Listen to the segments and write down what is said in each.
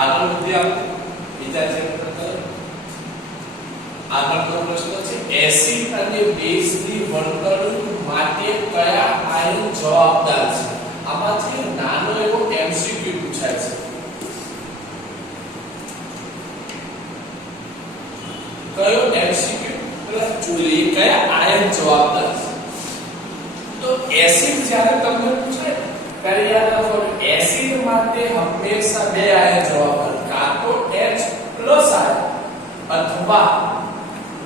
આગળ વધીએ આપણે બીજા ચેપ્ટર તરફ. આગળનો પ્રશ્ન છે એસિડ અને બેઝની વર્તણૂક માટે કયા આયન જવાબદાર છે? આમાંથી નાનો એવો એમસીક્યુ પૂછાય છે. કયો એમસીક્યુ એટલે જોઈએ કયા આયન જવાબદાર છે? તો એસિડ જ્યારે તમને પૂછાય ત્યારે યાદ રાખો એસિડ માટે હંમેશા બે આયન જવાબદાર, કાં તો H+ આયન અથવા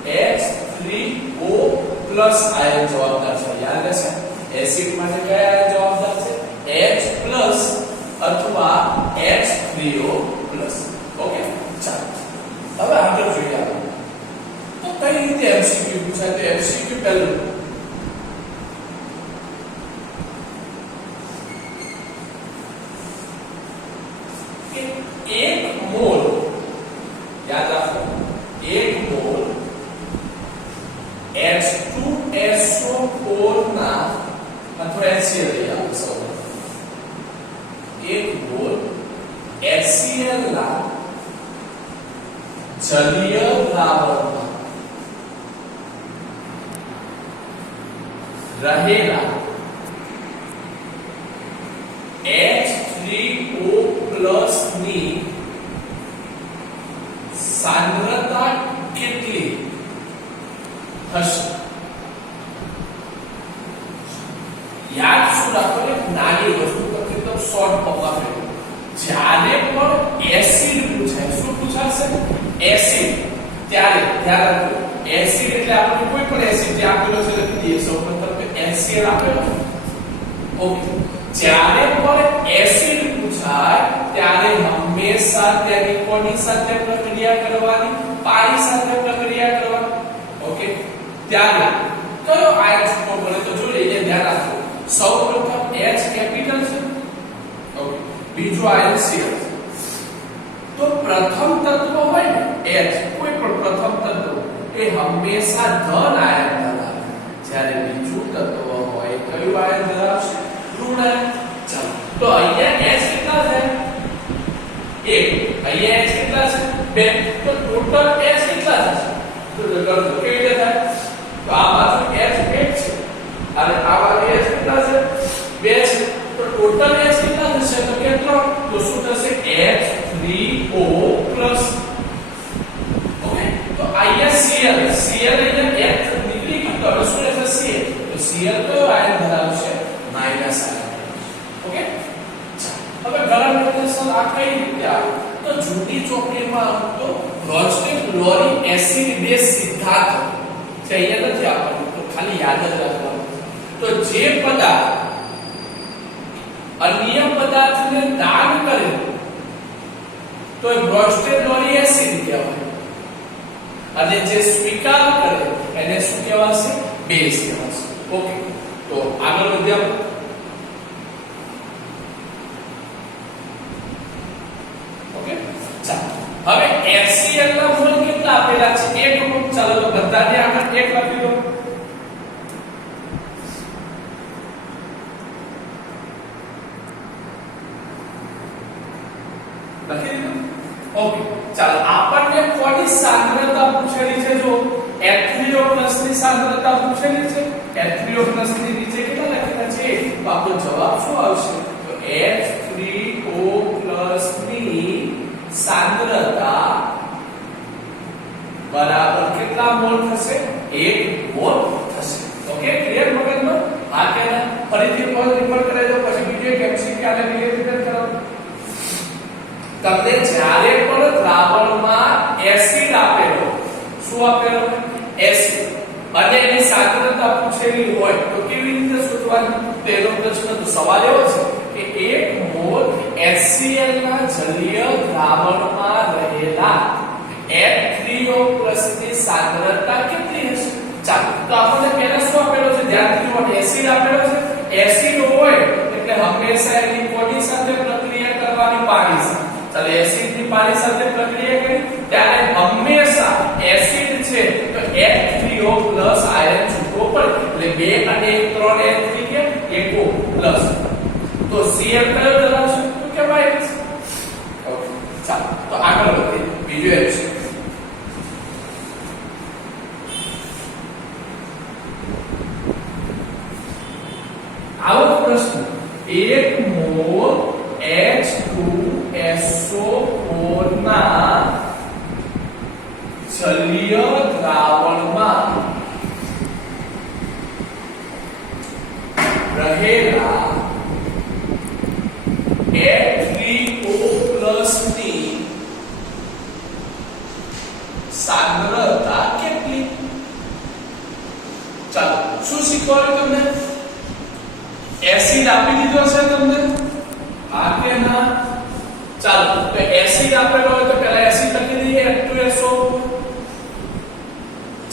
H3O+ આયન જવાબદાર છે. યાદ રહેશે એસિડ માટે કયા આયન જવાબદાર છે? H+ અથવા H3O+. ઓકે ચાલો હવે આગળ જોઈએ આપણે. તો કઈ રીતે એમસીક્યુ પૂછાય? તો એમસીક્યુ પહેલું કે 1 મોલ, યાદ રાખો 1 મોલ H2SO4 ના અથવા HCl લઈ આપણે સૌ 1 મોલ HCl ના જલીય દ્રાવણમાં રહેલા H3O+ ની સાંદ્રતા કેટલી હશે? યાદ શું રાખો ને નાની વસ્તુ પર એકદમ શોર્ટ ફોર્મમાં ફેરવો. જ્યારે પણ એસિડ પૂછાય, શું પૂછાશે? એસિડ. ત્યારે ધ્યાન રાખો એસિડ એટલે આપણે કોઈ પણ એસિડ જે આપેલો છે લખી દઈએ. સૌપ્રથમ HCl આપેલો છે. ઓકે જ્યારે પણ એસિડ પૂછાય ત્યારે હંમેશા તેની કોની સાથે પ્રક્રિયા કરવાની? પાણી સાથે પ્રક્રિયા કરવાની. ઓકે ત્યારે કયો આયન છૂટો પડે તો જોઈએ ધ્યાન રાખો. સૌપ્રથમ H કેપિટલ છે. ઓકે બીજો આયન Cl. તો પ્રથમ તત્વ હોય ને H, કોઈ પણ પ્રથમ તત્વ એ હંમેશા ધન આયન ધરાવે, જ્યારે બીજું તત્વ હોય કયું આયન ધરાવશે? ઋણ આયન. ચાલો તો અહીંયા H કેટલા છે? 1. અહીંયા H કેટલા છે? 2. તો ટોટલ H કેટલા થશે? તો ગણો કેવી રીતે થાય? તો આ બાજુ H 1 છે અને આ બાજુ H કેટલા છે? 2 છે. તો ટોટલ H કેટલા થશે? તો કેટલો? તો શું થશે? H3O+. ઓકે તો અહીંયા Cl અહીંયા H નીકળી ગયું તો હવે શું રહેશે? Cl. તો Cl કયો આયન ધરાવશે? Minus ion. ઓકે હવે ઘણા લોકો સર આ કઈ રીતે આવે? તો જૂની ચોપડીમાં તો બ્રોન્સ્ટેડ-લોરી એસિડ બેઝ સિદ્ધાંત છે, અહીંયા નથી આપવાનું, તો ખાલી યાદ જ રાખવાનું. તો જે પદાર્થ અન્ય પદાર્થને દાન કરે તો એ બ્રોન્સ્ટેડ-લોરી એસિડ કહેવાય, અને જે સ્વીકાર કરે એને શું કહેવાશે? બેઝ કહેવાશે. ઓકે તો આગળ વધ્યા. ઓકે ચાલો હવે HCl ના મોલ કેટલા આપેલા છે? 1 મોલ. ચાલો તો બધાને આગળ 1 લખી દો. લખી દીધું. ઓકે ચાલો આપણને કોની સાંદ્રતા પૂછેલી છે? જો H3O+ ની સાંદ્રતા પૂછેલી છે. H3O+ ની નીચે કેટલા લખેલા છે? તો આપણો જવાબ શું આવશે? તો H3O+ ની સાંદ્રતા બરાબર કેટલા મોલ થશે? 1 મોલ થશે. ઓકે ક્લિયર મગજનો? હા કે ના? ફરીથી રિપોર્ટ કરાવી દો, પછી બીજો એક એમસીક્યુ આને રિલેટેડ કરો. તમને જ્યારે પણ દ્રાવણમાં એસિડ આપેલો, શું આપેલો? એસિડ, અને એની સાંદ્રતા પૂછેલી હોય તો કેવી રીતે શોધવાની? પહેલો પ્રશ્ન તો સવાલ એવો છે કે 1 મોલ HCl ના જલીય દ્રાવણમાં રહેલા H3O+ ની સાંદ્રતા કેટલી હશે? ચાલો તો આપણને પહેલા શું આપેલો છે? ધ્યાનથી જુઓ. એસિડ આપેલો છે. એસિડ હોય એટલે હંમેશા એની કોની સાથે પ્રક્રિયા કરવાની? પાણી સાથે. ચાલો એસિડ ની પાણી સાથે પ્રક્રિયા કરી ત્યારે હંમેશા એસિડ છે તો H3O+ આયન છૂટો પડે, એટલે 2 અને 1 3 H3 કે 1O+. તો Cl કયો ધરાવશે? તો કે માઈનસ. ઓકે ચાલો ચાલો તો એસિડ આપેલો હોય તો પહેલા એસિડ લખી દઈએ H2SO.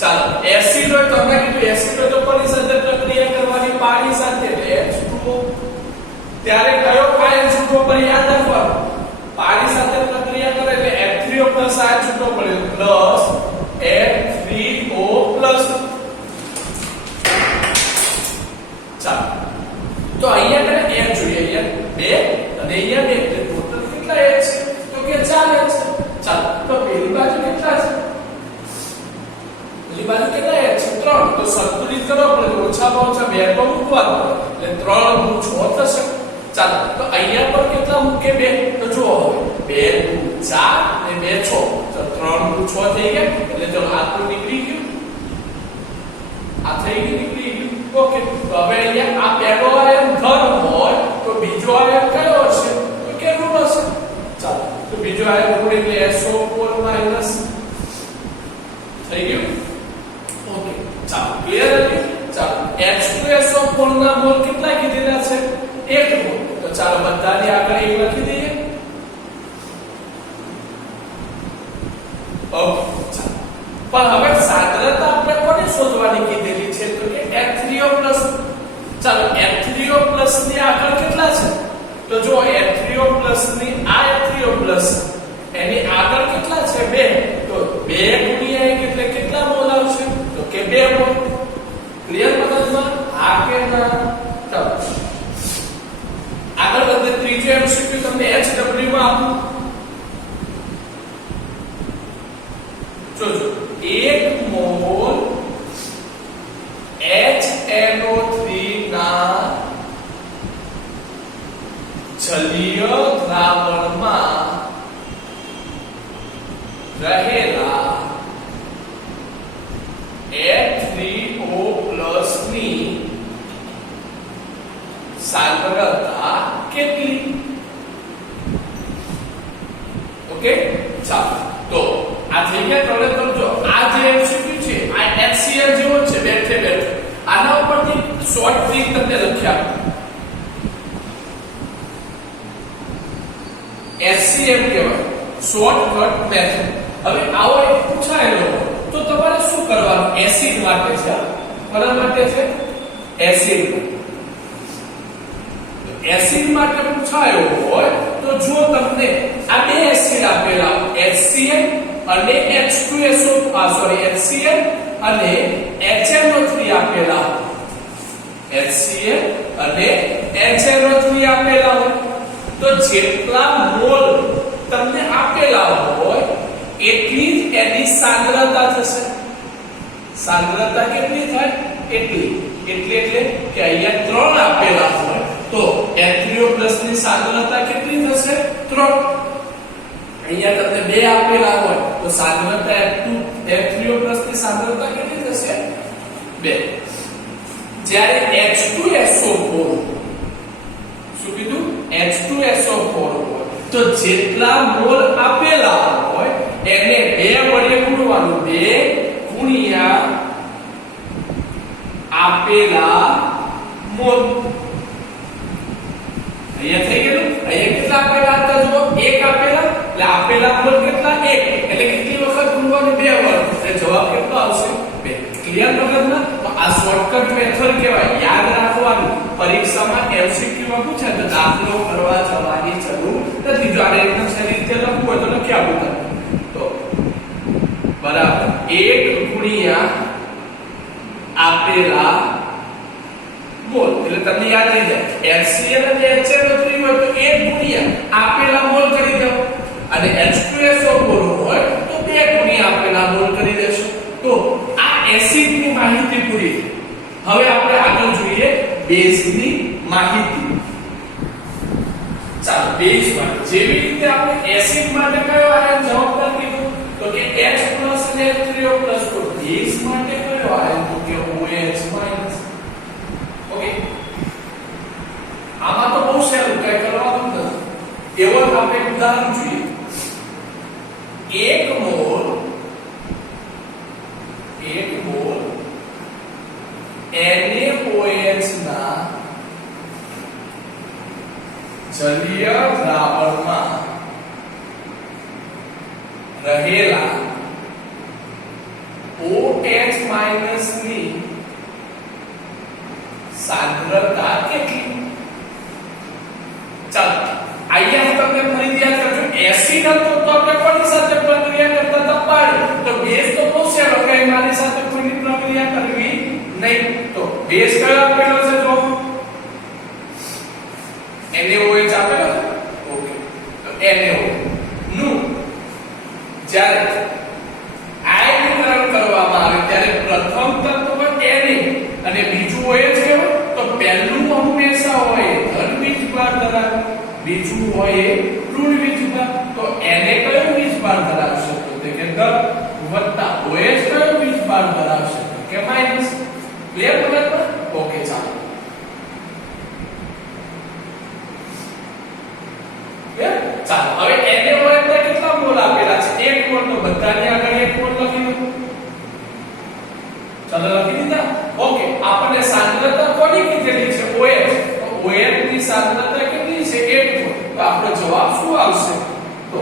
ચાલો એસિડ હોય તો આપણે કીધું એસિડ હોય તો કોની સાથે પ્રક્રિયા કરવાની? પાણી સાથે, એટલે H2O. ત્યારે કયો આયન છૂટવો પડે યાદ રાખવાનું. પાણી સાથે પ્રક્રિયા કરે એટલે H3O+ આયન છૂટવો પડે પ્લસ H3O+. ચાલો તો અહીંયા મને H જોઈએ, અહીંયા 2 અને અહીંયા 2 એટલે ટોટલ કેટલા H છે? તો કે 4 H. ચાલો તો પેલી બાજુ કેટલા છે? પેલી બાજુ કેટલા H છે? 3. તો સંતુલિત કરો એટલે ઓછામાં ઓછા 2 તો મૂકવાનું એટલે 3 * 6 થશે. ચાલો તો અહીંયા પર કેટલા મૂકે? 2. તો જુઓ હવે 2 * 4 અને 2 * 6 તો 3 * 6 થઈ ગયા એટલે ચલો આ તો નીકળી ગયું, આ થઈ ગયું, નીકળી ગયું. ઓકે તો હવે અહીંયા આ પહેલો આયન ધન હોય તો બીજો આયન કયો હશે? તો કે ઋણ હશે. ચાલો તો બીજો આયન ઋણ એટલે SO4- થઈ ગયું. ઓકે ચાલો ક્લિયર હતી. ચાલો H2SO4 ના મોલ કેટલા કીધેલા છે? 1 મોલ. તો ચાલો બધાની આગળ 1 લખી દઈએ. ઓકે ચાલો પણ હવે સાંદ્રતા આપણે કોને શોધવાની કીધેલી છે? તો કે H3O+. ચાલો H3O+ ની આગળ કેટલા છે? તો જો H3O+ ની આ H3O+ એની આગળ કેટલા છે? 2. તો 2 * 1 એટલે કેટલા મોલ આવશે? તો કે 2 મોલ. ક્લિયર મતલબમાં? આ કે ના? ચાલો આગળ વધે ત્રીજો MCQ તમને HW માં આપું. જોજો 1 મોલ HNO3 ના જલીય દ્રાવણમાં રહેલા H3O+ ની સાંદ્રતા કેટલી? ઓકે ચાલો તો આ થઈ ગયા. તો સમજો આ જે MCQ છે આ HCl જેવો છે બેઠે બેઠે. આના ઉપરથી શોર્ટ ટ્રીક તમને લખ્યા SCM કહેવાય, શોર્ટકટ મેથડ. હવે આવો એક પૂછાયેલો તો તમારે શું કરવાનું? એસિડ માટે છે, કોના માટે છે? એસિડ. એસિડ માટે પૂછાયો હોય તો જો તમને આ બે એસિડ આપેલા HCl અને H2SO HCl અને HNO3 આપેલા, HCl અને HNO3 આપેલા હોય તો જેટલા મોલ તમને આપેલા હોય એટલી જ એની સાંદ્રતા થશે. સાંદ્રતા કેટલી થાય? એટલી એટલે કે અહીંયા 3 આપેલા હોય તો H3O+ ની સાંદ્રતા કેટલી થશે? 3. અહીંયા તમને 2 આપેલા હોય તો સાંદ્રતા H3O+ ની સાંદ્રતા કેટલી થશે? 2. જ્યારે H2SO4 શું કીધું? H2SO4 હોય તો જેટલા મોલ આપેલા હોય એને 2 વડે ગુણવાનું. 2 * આપેલા મોલ. અહીંયા થઈ ગયું. અહીંયા કેટલા આપેલા હતા? જો 1 આપેલા એટલે આપેલા મોલ કેટલા? 1 એટલે કેટલી વખત ગુણવાનું? 2 વખત. એટલે જવાબ કેટલો આવશે? 2. ક્લિયર મતલબમાં? તો આ શોર્ટકટ મેથડ કહેવાય. યાદ રાખવાનું. પરીક્ષામાં MCQ માં પૂછે તો દાખલો કરવા જવાની જરૂર નથી. જો આને એકદમ સારી રીતે લખવું હોય તો લખી આપું તમને. તો બરાબર 1 * આપેલા મોલ એટલે તમને યાદ રહી જાય. HCl અને HNO3 હોય તો 1 * આપેલા મોલ કરી દો અને H2SO4 હોય તો 2 * આપેલા મોલ કરી દેશો. તો આ એસિડ ની માહિતી પૂરી. હવે આપણે આગળ જોઈએ બેઝ ની માહિતી. ચાલો બેઝ માટે જેવી રીતે આપણે એસિડ માટે કયો આયન જવાબદાર કીધું તો કે H+ અને H3O+. તો બેઝ માટે કયો આયન તો કે OH-. ઓકે આમાં તો બહુ સહેલું, કઈ કરવાનું નથી. એવો આપણે એક ઉદાહરણ જોઈએ. 1 મોલ NaOH ના જલીય દ્રાવણમાં એસિડ હતો તો આપણે કોની સાથે પ્રક્રિયા કરતા હતા પાણી તો બેઝ તો પૂછશે કે મારી સાથે કોઈની પ્રક્રિયા કરવી નહીં તો બેઝ કયો આપેલો છે જો NaOH આપેલો છે ઓકે તો NaO નું જ્યારે આયનીકરણ કરવામાં આવે ત્યારે પ્રથમ તત્વ Na અને બીજું હોય છે તો પહેલું હંમેશા હોય ધન વીજભાર ધરાવે બીજું હોય ઋણ વીજભાર તો Na કયો વીજભાર ધરાવશે તો તે કે ધન વત્તા OH કયો વીજભાર ધરાવશે તો કે માઈનસ ક્લિયર બરાબર ઓકે ચાલો ચાલો હવે NaOH ના કેટલા મોલ આપેલા છે 1 મોલ તો બધાની આગળ 1 મોલ લખી દો ચાલો લખી દીધા ઓકે આપણને સાંદ્રતા કોની કીધેલી છે OH તો OH ની સાંદ્રતા કેટલી છે 1 મોલ તો આપણો જવાબ શું આવશે તો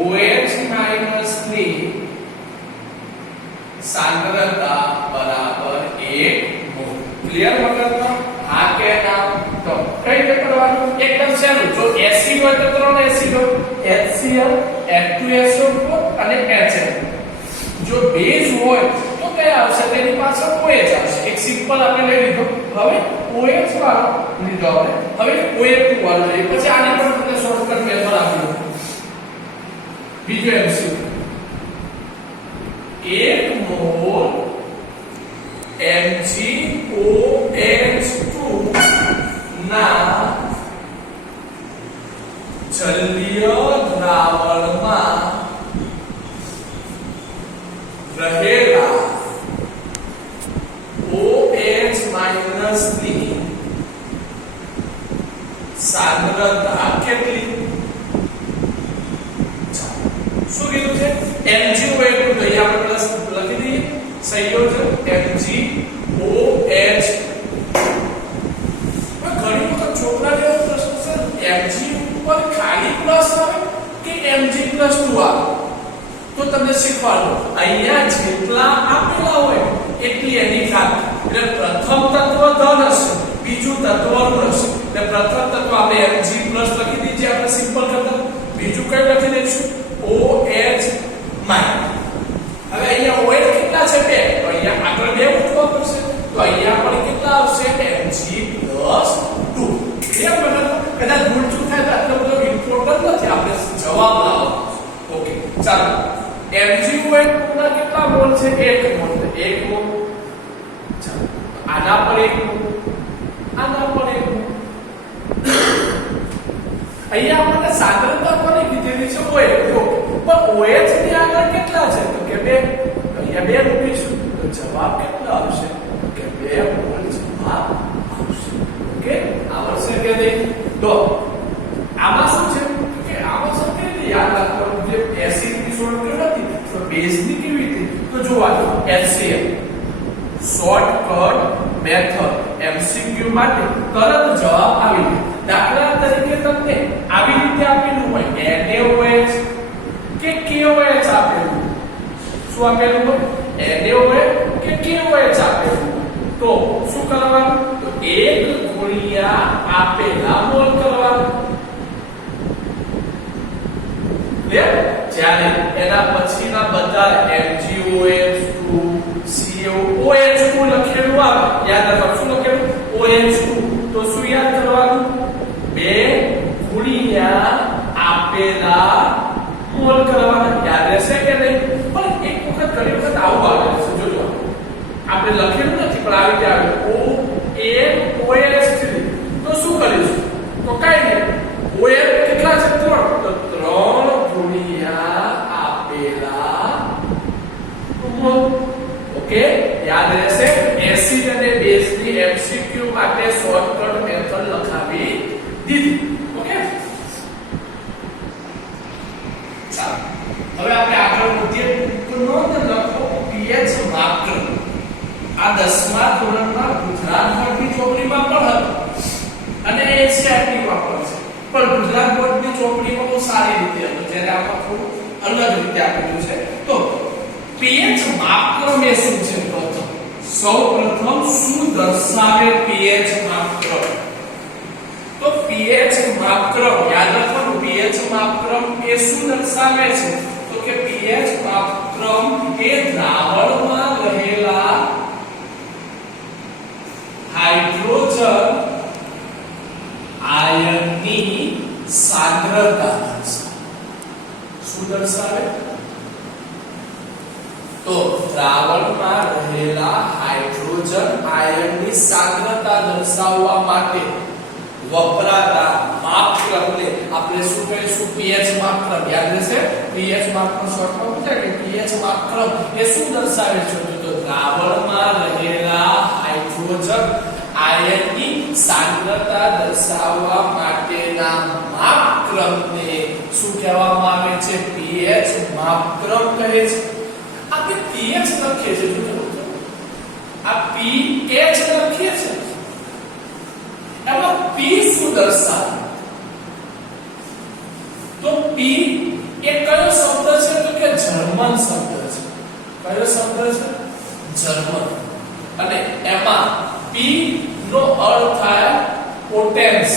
OH ની સાંદ્રતા બરાબર 1 મોલ ક્લિયર મતલબ આ કે ના તો કઈ રીતે કરવાનું એકદમ સહેલું જો એસિડ હોય તો ત્રણ એસિડ હોય HCl H2SO4 અને HF જો બેઝ હોય તો કયા આવશે તેની પાછળ OH આવશે એક સિમ્પલ આપણે લઈ લીધો હવે OH વાળો લીધો હવે OH વાળો લઈએ પછી આને પણ તમને શોર્ટકટ મેથડ આપ્યું બીજો MCQ 1 મોલ MgOH2 ના જલીય દ્રાવણમાં રહેલા OH- ની સાંદ્રતા કેટલી શું કીધું છે MgOH તો અહીંયા આપણે પ્લસ લખી દઈએ સંયોજન MgOH ઘણી વખત છોકરા જેવો પ્રશ્ન છે Mg ઉપર ખાલી પ્લસ આવે કે Mg+2 આવે તો તમને શીખવાડો અહીંયા જેટલા આપેલા હોય એટલી એની ઘાત એટલે પ્રથમ તત્વ ધન હશે બીજું તત્વ ઋણ હશે એટલે પ્રથમ તત્વ આપણે Mg+ લખી દીધી આપણે સિમ્પલ કરતા બીજું કઈ લખી દઈશું OH- હવે અહીંયા OH કેટલા છે 2 તો અહીંયા આગળ 2 મૂકવા પડશે તો અહીંયા પણ કેટલા આવશે Mg+2 ક્લિયર બરાબર કદાચ ભૂલચૂક થાય તો આટલો બધો ઇમ્પોર્ટન્ટ નથી આપણે જવાબ લાવો ઓકે ચાલો MgOH ના કેટલા મોલ છે 1 મોલ 1 મોલ ચાલો આના પર 1 મોલ આના પર 1 મોલ અહીંયા આપણે સાંદ્રતા કોની કીધેલી છે OH તો પણ OH ની આગળ કેટલા છે તો કે 2 અહીંયા 2 મૂકીશું તો જવાબ કેટલો આવશે તો કે 2 મોલ જવાબ આવશે ઓકે આવશે કે નહીં તો આમાં શું છે કે આમાં શું કે યાદ રાખવાનું જે એસિડ ની શોર્ટકટ હતી તો બેઝ ની કેવી રીતે તો જોવાનું HCl શોર્ટકટ મેથડ MCQ માટે તરત જવાબ આવી જાય દાખલા તરીકે તમને આવી રીતે આપેલું હોય NaOH કે KOH આપેલું શું આપેલું હોય NaOH કે KOH આપેલું તો શું કરવાનું તો 1 ગુણ્યા આપેલા મોલ કરવાનું ક્લિયર જ્યારે એના પછીના બધા MgOH2 COOH2 લખેલું આવે યાદ રાખો શું લખેલું OH2 તો શું યાદ કરવાનું 2 ગુણ્યા આપેલા મોલ કરવાના યાદ રહેશે કે નહીં પણ એક વખત ઘણી વખત આવું આવે છે જોજો આપણે લખેલું નથી પણ આવી રીતે આવે OH3 તો શું કરીશું તો કાઈ નહીં OH કેટલા છે 3 તો 3 ગુણ્યા આપેલા મોલ ઓકે યાદ રહેશે એસિડ અને બેઝ ની MCQ માટે શોર્ટકટ મેથડ લખાવી દીધી ઓકે ચાલો હવે આપણે આગળ વધીએ તો નોંધ લખો pH માપન આ 10મા ધોરણના ગુજરાત બોર્ડની ચોપડીમાં પણ હતું અને NCERT માં પણ છે પણ ગુજરાત બોર્ડની ચોપડીમાં બહુ સારી રીતે હતું જ્યારે આમાં થોડું અલગ રીતે આપેલું છે તો pH માપક્રમ એ શું છે સૌપ્રથમ શું દર્શાવે pH માપક્રમ તો pH માપક્રમ યાદ રાખવાનું pH માપક્રમ એ શું દર્શાવે છે તો કે pH માપક્રમ એ દ્રાવણમાં રહેલા હાઇડ્રોજન આયનની સાંદ્રતા શું દર્શાવે તો દ્રાવણમાં રહેલા હાઇડ્રોજન આયનની સાંદ્રતા દર્શાવવા માટે વપરાતા માપક્રમને આપણે શું કહીશું pH માપક્રમ યાદ રહેશે pH માપક્રમ શોર્ટમાં પૂછાય કે pH માપક્રમ એ શું દર્શાવે છે તો દ્રાવણમાં રહેલા હાઇડ્રોજન આયનની સાંદ્રતા દર્શાવવા માટેના માપક્રમને શું કહેવામાં આવે છે pH માપક્રમ કહે છે આપણે pH લખીએ છીએ આ pH લખીએ છીએ એમાં p શું દર્શાવે તો p એ કયો શબ્દ છે તો કે જર્મન શબ્દ છે કયો શબ્દ છે જર્મન અને એમાં p નો અર્થ થાય પોટેન્સ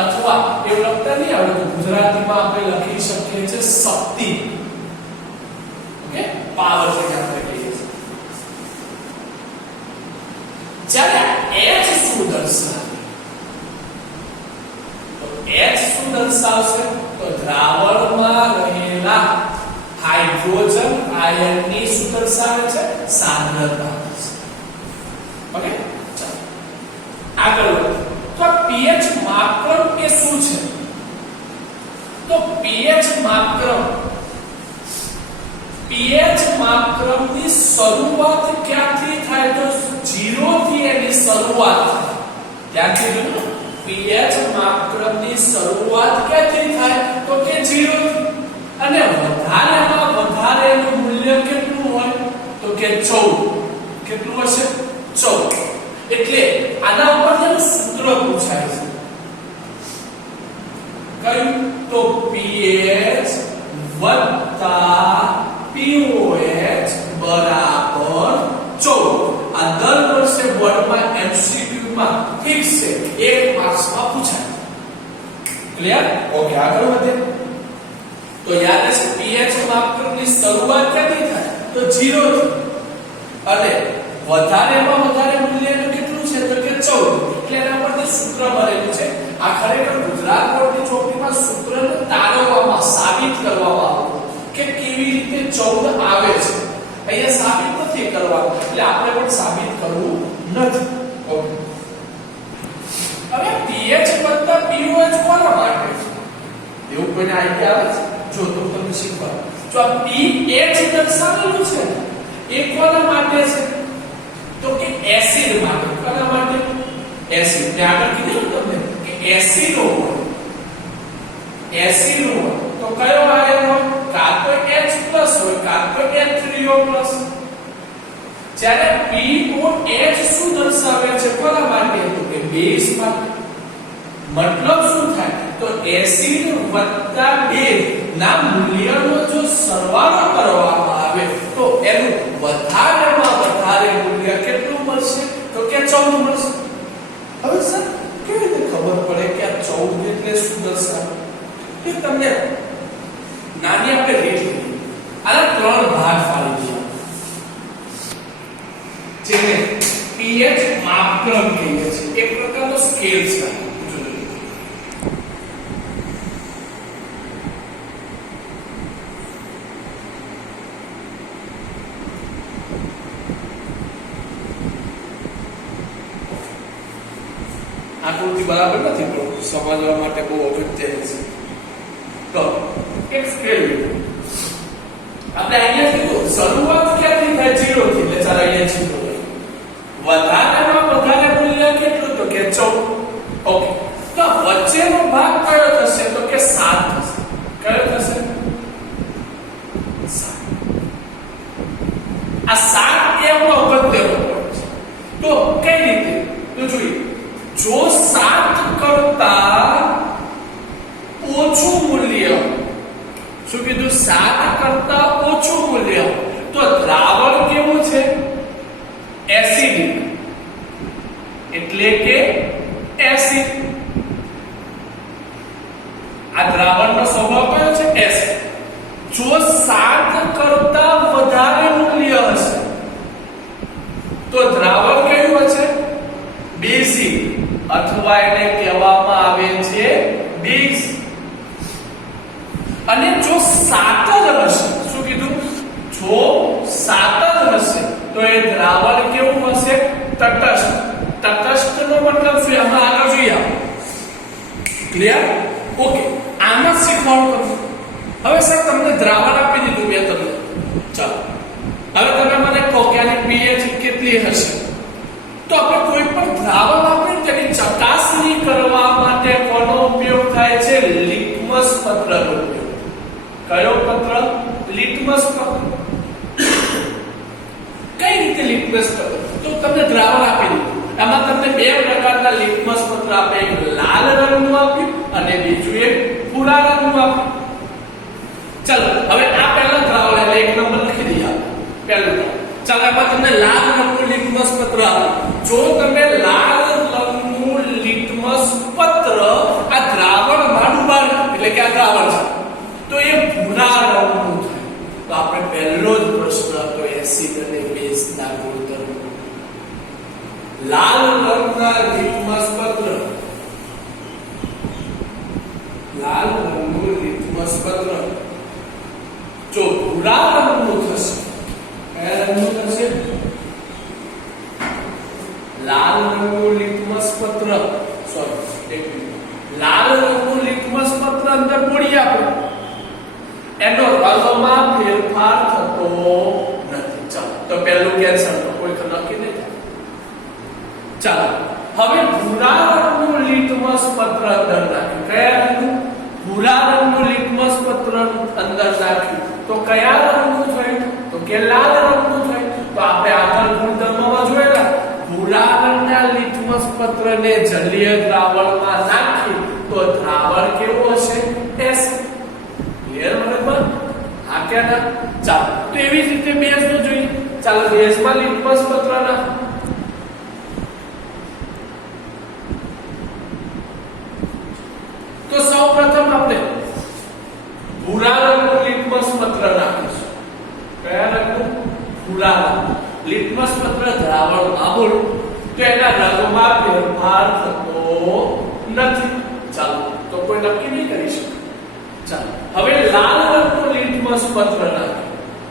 અથવા એવું લખતા નહીં આવડે ગુજરાતીમાં આપણે લખી શકીએ છીએ શક્તિ ઓકે પાવર છે આપણે કહીએ છીએ જ્યારે h શું દર્શાવે H શું દર્શાવશે તો દ્રાવણમાં રહેલા હાઇડ્રોજન આયનની શું દર્શાવે છે સાંદ્રતા ઓકે ચાલો આગળ તો pH માપક્રમ એ શું છે તો pH માપક્રમની શરૂઆત ક્યાંથી થાય તો 0 થી એની શરૂઆત ક્યાંથી જોયું pH માપક્રમની શરૂઆત ક્યાંથી થાય તો કે 0 થી અને વધારેમાં વધારેનું મૂલ્ય કેટલું હોય તો કે 14 કેટલું હશે 14 એટલે આના ઉપરનું સૂત્ર પૂછાય છે કયું તો pH વત્તા pOH બરાબર 14 આ દર વર્ષે બોર્ડમાં MCQ માં ફિક્સ છે એક માર્ક્સમાં પૂછાય ક્લિયર ઓકે આગળ વધે તો યાદ છે pH માપક્રમની શરૂઆત ક્યાંથી થાય તો 0 થી અને વધારેમાં વધારે મૂલ્યનું કેટલું છે તો કે 14 એટલે એના પરથી સૂત્ર મળેલું છે આ ખરેખર ગુજરાત બોર્ડની ચોપડીમાં સૂત્રને તારવવામાં સાબિત કરવામાં આવતું કે કેવી રીતે 14 આવે છે અહીંયા સાબિત નથી કરવાનું એટલે આપણે પણ સાબિત કરવું નથી ઓકે હવે pH વત્તા pOH કોના માટે છે એવું કોઈને આઈડિયા આવે છે જો તો તમને શીખવાડું જો આ pH દર્શાવેલું છે એ કોના માટે છે તો કે એસિડ માટે કોના માટે એસિડ ને આગળ કીધું તમને કે એસિડ હોય તો કયો આયન હોય કાં તો H+ હોય કાં તો H3O+ જ્યારે pOH શું દર્શાવે છે કોના માટે તો કે બેઝ માટે મતલબ શું થાય તો એસિડ વત્તા બેઝ ના મૂલ્યનો જો સરવાળો કરવામાં આવે તો એનું વધારેમાં વધારે મૂલ્ય કેટલું મળશે તો કે 14 મળશે હવે સર કેવી રીતે ખબર પડે કે આ 14 એટલે શું દર્શાવે કે તમને નાની આપણે રેટ લીધી આના 3 ભાગ પાડી દઈએ જેને pH માપક્રમ કહીએ છીએ એક પ્રકારનો સ્કેલ છે આકૃતિ બરાબર નથી પણ સમજવા માટે બહુ અગત્ય છે તો એક સ્કેલ આપણે અહીંયા કીધું શરૂઆત ક્યાંથી થાય 0 થી એટલે ચાલો અહીંયા ચિત્રો વધારેમાં વધારે મૂલ્ય કેટલું તો કે 14 ઓકે તો વચ્ચેનો ભાગ કયો થશે તો કે 7 થશે કયો થશે 7 આ 7 એવો અગત્યનો પોઈન્ટ છે તો કઈ રીતે તો જોઈએ જો 7 કરતા ઓછું મૂલ્ય શું કીધું 7 કરતા ઓછું મૂલ્ય તો દ્રાવણ કેવું છે એસિડિક એટલે કે એસિડ આ દ્રાવણ જો 7 કરતા વધારે મૂલ્ય હશે તો દ્રાવણ કેવું હશે? બેઝિક, અથવા એને કહેવામાં આવે છે બેઝ. અને જો 7 જ હશે, શું કીધું? જો 7 જ હશે તો એ દ્રાવણ કેવું હશે? તટસ્થ. તટસ્થ નો મતલબ શું? આપણે આગળ જોઈએ. ક્લિયર? ઓકે, આમાં શીખવાનું કરું. હવે સર તમને દ્રાવણ આપી દીધું મેં તમને. ચાલો હવે તમે મને કહો કે આની pH કેટલી હશે? તો આપણે કોઈ પણ દ્રાવણ આપીને તેની ચકાસણી કરવા માટે કોનો ઉપયોગ થાય છે? લિટમસ પત્રનો ઉપયોગ. કયો પત્ર? લિટમસ પત્ર. કઈ રીતે લિટમસ પત્ર? તો તમને દ્રાવણ આપી દીધું. આમાં તમને બે પ્રકારના લિટમસ પત્ર આપે, એક લાલ રંગનું આપ્યું અને બીજું એક ભૂરા રંગનું આપ્યું. ચાલો હવે આ પહેલા દ્રાવણ એટલે એક નંબર લખી દઈએ પહેલું. ચાલો એમાં તમને લાલ રંગનું લિટમસ પત્ર આપ્યું. જો તમે લાલ રંગનું લિટમસ પત્ર આ દ્રાવણમાં ડુબાડો, એટલે કે આ દ્રાવણ છે, તો એ ભૂરા રંગનું થાય. તો આપણે પહેલો જ પ્રશ્ન હતો એસિડ અને બેઝના ગુણધર્મો. લાલ રંગના લિટમસ પત્ર, લાલ રંગનું લિટમસ પત્ર જો ભૂરા રંગનું થશે, કયા રંગનું થશે? લાલ રંગનું લિટમસ પત્ર, લાલ રંગનું લિટમસ પત્ર અંદર બોડી આપણે એનો રંગમાં ફેરફાર થતો નથી. ચાલો તો પહેલું કેન્સર, તો કોઈ નક્કી નહીં થાય. ચાલો હવે ભૂરા રંગનું લિટમસ પત્ર અંદર નાખ્યું. કયા રંગનું? ભૂરા રંગનું લિટમસ પત્ર અંદર નાખ્યું તો કયા રંગનું થયું? તો કે લાલ રંગનું થયું. તો આપણે આગળ ગુણધર્મમાં જોયેલા ભૂરા રંગના લિટમસ પત્રને જલીય દ્રાવણમાં નાખી તો દ્રાવણ કેવું હશે? એસિડ. ક્લિયર બરાબર? હા કે ના? ચાલો તો એવી જ રીતે બેઝનું જોઈએ. ચાલો બેઝમાં લિટમસ પત્ર નાખો. તો સૌપ્રથમ આપણે ભૂરા રંગનું લિટમસ પત્ર નાખીશું. કયા રંગનું? ભૂરા રંગ. લિટમસ પત્ર દ્રાવણમાં બોલો તો એના રંગમાં ફેરફાર થતો નથી. ચાલો તો કોઈ નક્કી નહીં કરી શકે. ચાલો હવે લાલ રંગનું લિટમસ પત્ર નાખીએ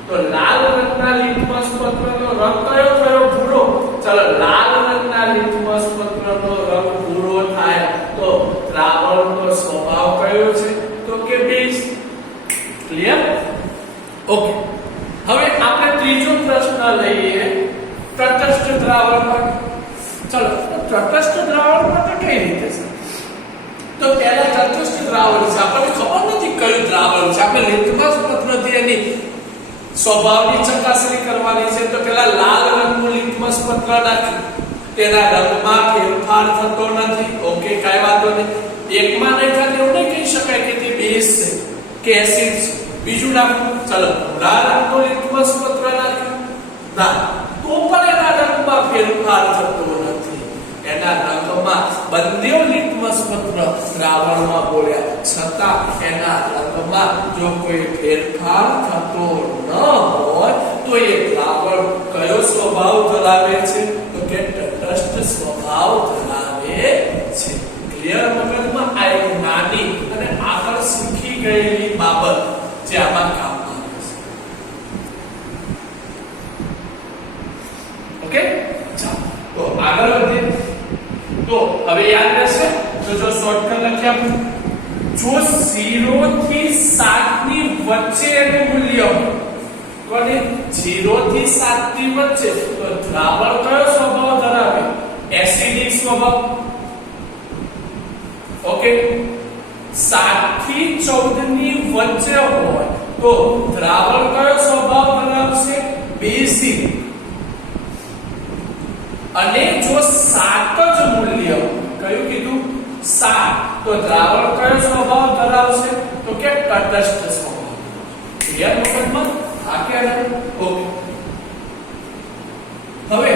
તો લાલ રંગના લિટમસ પત્રનો રંગ કયો થયો? ભૂરો. ચાલો લાલ રંગના લિટમસ પત્રનો રંગ ભૂરો થાય તો દ્રાવણનો સ્વભાવ કયો છે? તો કે બેઝ. ક્લિયર? ઓકે, હવે આપણે ત્રીજો પ્રશ્ન લઈએ તટસ્થ દ્રાવણ માટે. ચલો તટસ્થ દ્રાવણ માટે કઈ રીતે છે? તો પહેલા તટસ્થ દ્રાવણ છે, આપણને ખબર નથી કયું દ્રાવણ છે. આપણે લિટમસ પત્રથી એની સ્વભાવની ચકાસણી કરવાની છે. તો પહેલા લાલ રંગનું લિટમસ પત્ર નાખ્યું, તેના રંગમાં ફેરફાર થતો નથી. ઓકે, કાઈ વાંધો નહીં. એકમાં નહીં થાય એવું નહીં કહી શકાય કે તે બેઝ છે કે એસિડ છે. બીજું નાખું. ચલો ભૂરા રંગનું લિટમસ પત્ર નાખ્યું, ના તો પણ એના રંગમાં ફેરફાર થતો નથી. એના રંગમાં બંને લિટમસ પત્ર દ્રાવણમાં બોલ્યા છતાં એના રંગમાં જો કોઈ ફેરફાર થતો ન હોય તો એ દ્રાવણ કયો સ્વભાવ ધરાવે છે? તો કે તટસ્થ સ્વભાવ ધરાવે છે. ક્લિયર? મગજમાં આ એક નાની અને આગળ શીખી ગયેલી બાબત જે આમાં કામમાં આવે છે. ઓકે, ચાલો તો આગળ વધીએ. તો હવે યાદ રહેશે તો જો શોર્ટકટ લખ્યા, જો 0 થી 7 ની વચ્ચે એનું મૂલ્ય કોને 0 થી 7 ની વચ્ચે તો દ્રાવણ કયો સ્વભાવ ધરાવે? એસિડિક સ્વભાવ. ઓકે, 7 થી 14 ની વચ્ચે હોય તો દ્રાવણ કયો સ્વભાવ ધરાવશે? બેઝિક. અને જો 7 જ મૂલ્ય કયું કીધું? 7 તો દ્રાવણ કયો સ્વભાવ ધરાવશે? તો કે તટસ્થ સ્વભાવ. ક્લિયર મતલબમાં? હા કે ઓકે. હવે